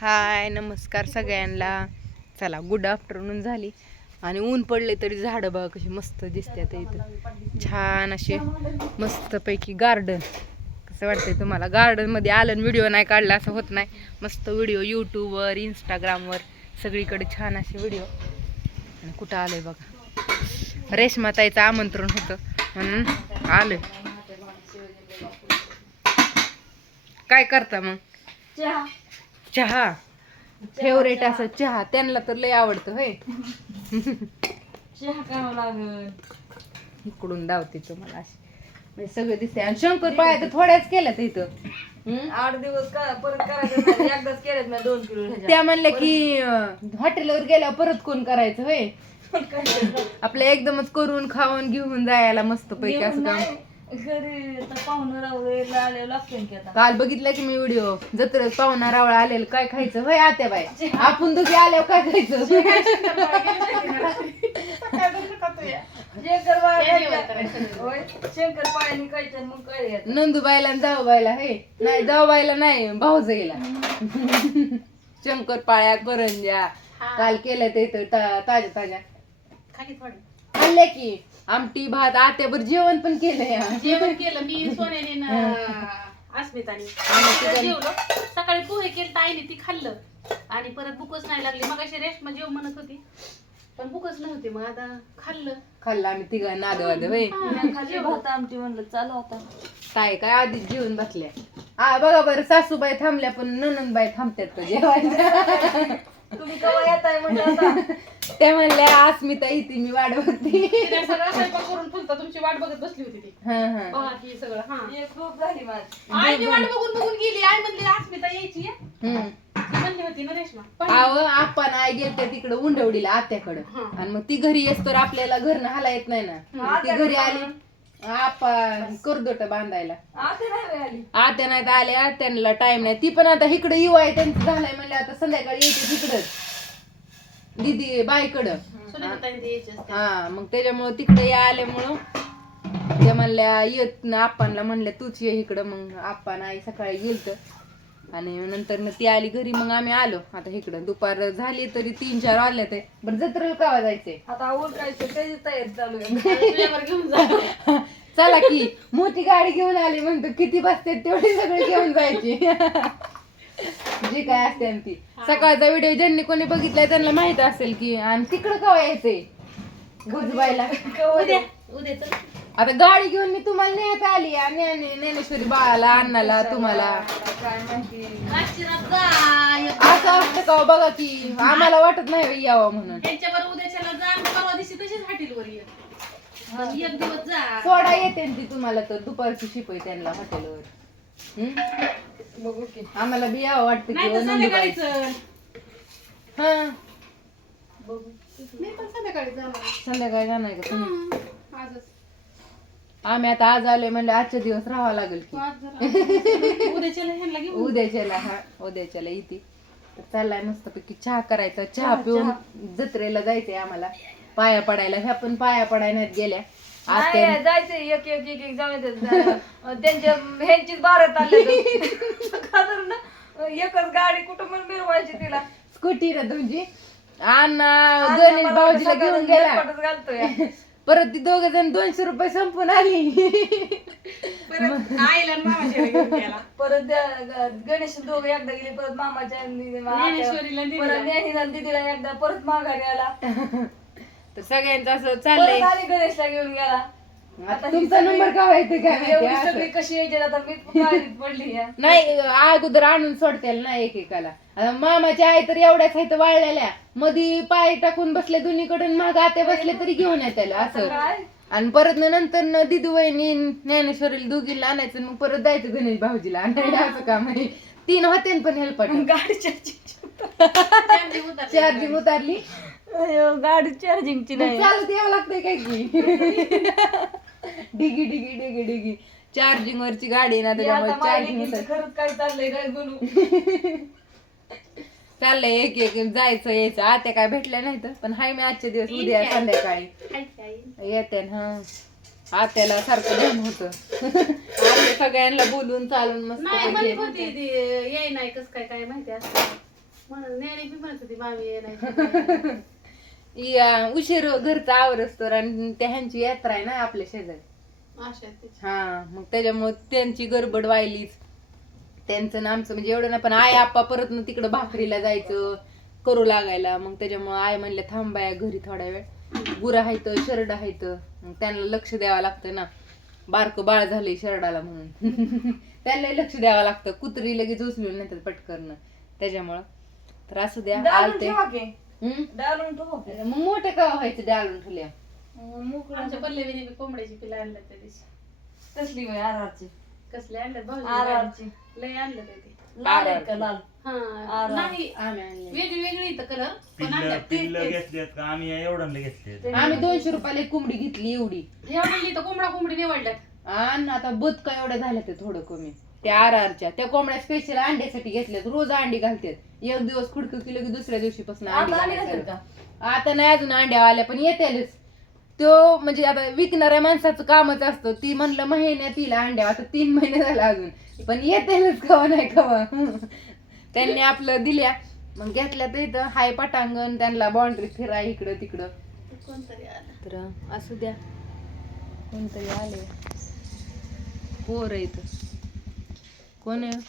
हाय नमस्कार सगळ्यांना. चला गुड आफ्टरनून झाली. आणि ऊन पडले तरी झाडं बघा कशी मस्त दिसतात इथं. छान असे मस्तपैकी गार्डन कसं वाटतंय तुम्हाला? गार्डनमध्ये आलं व्हिडिओ नाही काढला असं होत नाही. मस्त व्हिडिओ यूट्यूबवर इंस्टाग्रामवर सगळीकडे छान असे व्हिडिओ आणि कुठं आलं बघा? रेशमाताईचं आमंत्रण होतं. म्हणून आलं काय करता मग? चहा. फेवरेट असं चहा. त्यांना तर लय आवडतं होय. चहा करावं लागल. इकडून धावते तुम्हाला अशी. म्हणजे सगळं दिसते आणि शंकर पाया तर थोड्याच केल्यात इथं. हम्म? आठ दिवस का परत करायचं. एकदाच केलेत मी दोन किलो. त्या म्हणल्या की हॉटेलवर गेल्यावर परत कोण करायचं होय? आपलं एकदमच करून खाऊन घेऊन जायला मस्त पैकी असं काम. घरी आता पाहुणं रावळे आले लागते की आता. काल बघितला की मी व्हिडिओ. जत्रेत पाहुणा रावळा आलेलं. काय खायचं? होय आत्या बाय आपण दोघी आल्यावर काय खायचं? शंकर पाया होय शंकर पायाने खायचं मग काय घ्यायचं नंदूबाईला आणि जाऊबाईला हे. नाही जाऊबाईला नाही भाऊजाईला. शंकर पाळ्या करंज्या काल केल्या ते इथं ता- ताज्या ताज्या खाल्ल्या की. आमटी भात आत्यावर जेवण पण केलंय. जेवण केलं. मी सोन्याने न अस्मिताने. तर जेवलो. सकाळी पोहे केलं तर आईने ती खाल्लं. आणि परत भूकच नाही लागली. मग अशी रेशमा जेव म्हणत होती. पण भूकच नव्हती मग आता खाल्लं. खाल्लं आम्ही तिघा नादवाद वय मी खाली भात आमटी म्हणलं चालू आता काय काय आधीच जेवण बसल्या. हा बघा बरं सासूबाई थांबल्या पण ननंदबाई थांबतात का जेवायला? तुम्ही केव्हा येताय म्हणलं आता त्या म्हणल्या अस्मिता इथे मी वाढ बघते. तिने सगळं स्वयंपाक करून ठेवता तुमची वाट बघत बसली होती ती. हा हा. पहा सगळं हा. एक खूप झाली माझी आईने वाट बघून बघून गेली. आई म्हणली अस्मिता यायची आहे. हम्म. ती म्हणली होती ना रेशमा आपण आई गेलते तिकडे उंडवडीला आत्याकडं. हा. आणि मग ती घरी येस तर आपल्याला घरनं हाला येत नाही ना. ती घरी आली. आपा करदोट बांधायला. आता नाही वेळ आली. आत्या नाही तर आल्या त्यांना टाइम नाही. ती पण आता इकडं येऊ आहे त्यांचं झालंय म्हणलं आता संध्याकाळी येते तिकडंच. दीदी बाईकडं. यायची असते. हा मग त्याच्यामुळं तिकडे या आल्यामुळं त्या म्हणल्या येत ना आप्पांना म्हणल्या तूच ये इकडं. मग आप्पा आई सकाळी गेलत. आणि नंतर ती आली घरी मग आम्ही आलो. आता इकडं दुपार झाली तरी तीन चार वाजले ते. बरं जत्रेला कावा जायचंय? आता उरकायचं त्याची तयारी चालू आहे. आणि तुझ्यावर घेऊन जा. चला की मोठी गाडी घेऊन आली म्हणतो किती बसते तेवढी सगळे घेऊन जायची. जी काय असते आणि ती. सकाळचा व्हिडिओ ज्यांनी कोणी बघितलाय त्यांना माहीत असेल की आणि तिकडं कवा यायचंय? गुजबाईला उद्या. उद्या चल. आता गाडी घेऊन मी तुम्हाला नेत आली आणि ज्ञाने- ज्ञानेश्वरी बाळाला अण्णाला तुम्हाला. काय माहिती? आजची रात जा एक- असं असतं का हो बघा की. आम्हाला वाटत नाही बाई यावं म्हणून. त्यांच्यावर उद्याच्याला जा आणि परवा दिवशी तशीच हॉटेलवर ये. पण एक दिवस जा. सोडा येते ना ती तुम्हाला तर. दुपारची शिपाई त्यांना हॉटेलवर? बघू की. आम्हाला बी यावं वाटतं नाही की तर नंदुबाई. संध्याकाळीच. हा. बघू. मी पण संध्याकाळी जाणार संध्याकाळी जाणार का तुम्ही? हं, आजच. आम्ही आता आज आले म्हणले आजच्या दिवस राहावं लागेल की. आज जरा उद्याच्याला ह्यांना घेऊन उद्याच्याला हा. उद्याच्याला येते तर चाललाय मस्तपैकी चहा करायचा. चहा पिऊन जत्रेला जायचंय आम्हाला. पाया पडायला. ह्या पण पाया पडायला गेल्या. आज नाही त्या- जायचं एक एक एक एक जाऊन. त्यांच्या ह्यांचीच बारात आले कारण ना? एकच गाडी कुठं पण मिरवायची तिला. स्कूटी ना तुमची? अण्णा गणेश भाऊजीला घेऊन गेला. घालतोय. परत ती दोघ जण दोनशे रुपये संपून आली. परत आईला आणि मामाच्या घेऊन गेला. परत त्या गणेश दोघं एकदा गेले परत मामाच्या आणि ज्ञानेश्वरीला परत. ज्ञानीला आणि दीदीला एकदा परत माघारी आला. तर सगळ्यांचं असं चाललंय. परत गणेशला घेऊन गेला. आता तुमचा नंबर का माहिती काय माहिती एवढी असं. सगळी कशी यायची आता? मी पडली या? नाही अगोदर आणून सोडतेल ना एकेकाला. आता मामाची आई तर एवढ्याच आहेत वाळलेल्या. मधी पाय टाकून बसले दोन्हीकडून मग आते बसले तरी घेऊन येतात असं. काय? आणि परत न नंतर न दिदू वहिनी ज्ञानेश्वरीला दोघीला आणायचं आणि मग परत जायचं गणेश भाऊजीला आणायला. असं काम आहे. तीन होते न पण हेल्प गाडी चार्जिंग उतरली. चार्जिंग उतारली. गाडी चार्जिंगची नाही. चालत यावं लागतंय काय की? डिगी डिगी डिगी डिगी. चार्जिंग वरची गाडी आहे ना हे आता त्याच्यामुळे चार्जिंग खरंच काय चाललंय काय बोलू? चाललंय एक एक जायचं यायचं. आता काय भेटल्या नाही तर पण हाय मी आजचे दिवस उद्या संध्याकाळी? येते ना. आत्याला सारखं ध्यान होत. सगळ्यांना बोलून चालून मस्त नाही पैकी. म्हणत होती ती येई नाही कस काय काय माहिती असं म्हणून ज्ञानी बी म्हणत होती मामी येणार या, उशीर घरचा आवरस तर आणि त्या ह्यांची यात्रा आहे ना आपल्या शेजारी. अशा आहेत त्याची. हा मग त्याच्यामुळे त्यांची गडबड व्हायलीच. त्यांचं ना आमचं म्हणजे एवढं ना पण आई आप्पा परत ना तिकडं भाकरीला जायचं करू लागायला. मग त्याच्यामुळे आई म्हणल्या थांबाया घरी थोडा वेळ. गुरं आहेत शरड आहेत. मग त्यांना लक्ष द्यावं लागतं ना. बारकं बाळ झालंय शरडाला म्हणून. त्यांना लक्ष द्यावं लागतं. कुत्री लगेच उचलून नेतात पटकन त्याच्यामुळं तर असू द्या डालून आलते. ठेवा की. हम्म? डालून ठेवा की. मग मोठे का व्हायचं डालून ठेवल्या मग मोकळं आमच्या पल्लवीने बी कोंबड्याची पिलं आणलं त्या दिवशी. कसली होय आरारची कसले आणलं? भाऊजी आरारची लय आणलं ते ते. लाल आहे का लाल? हा. नाही आम्ही आणले. वेगळी वेगळी इथं कलर पण पिल्लं आणलं. पिल्लं घेतलेत का? आम्ही एवढ्याला घेतले आम्ही दोनशे रुपयाला एक कोंबडी घेतली एवढी. कोंबडा कोंबडी निवडल्यात. आणि आता बदका एवढ्या झाल्या ते थोडं कमी. त्या आर आरच्या त्या कोंबड्या स्पेशल अंड्यासाठी घेतल्यात रोज अंडी घालतात. एक दिवस खुडकं केलं की दुसऱ्या दिवशीपासून अंडी आता घालायला चालू. आता नाही अजून अंड्या आल्या पण येतेलच तो म्हणजे आता विकणाऱ्या माणसाचं कामच असतं. ती म्हणलं महिन्यात तिला अंड्या आता तीन महिने झाला अजून. पण येतेलच कवा नाही कवा. त्यांनी आपलं दिल्या. मग घेतल्या तर इथं हाय पटांगण त्यांना बाउंड्री फिराय इकडं तिकडं. कोणतरी आलं. तर असू द्या. कोणतरी आले पोर इथं. कोण आहे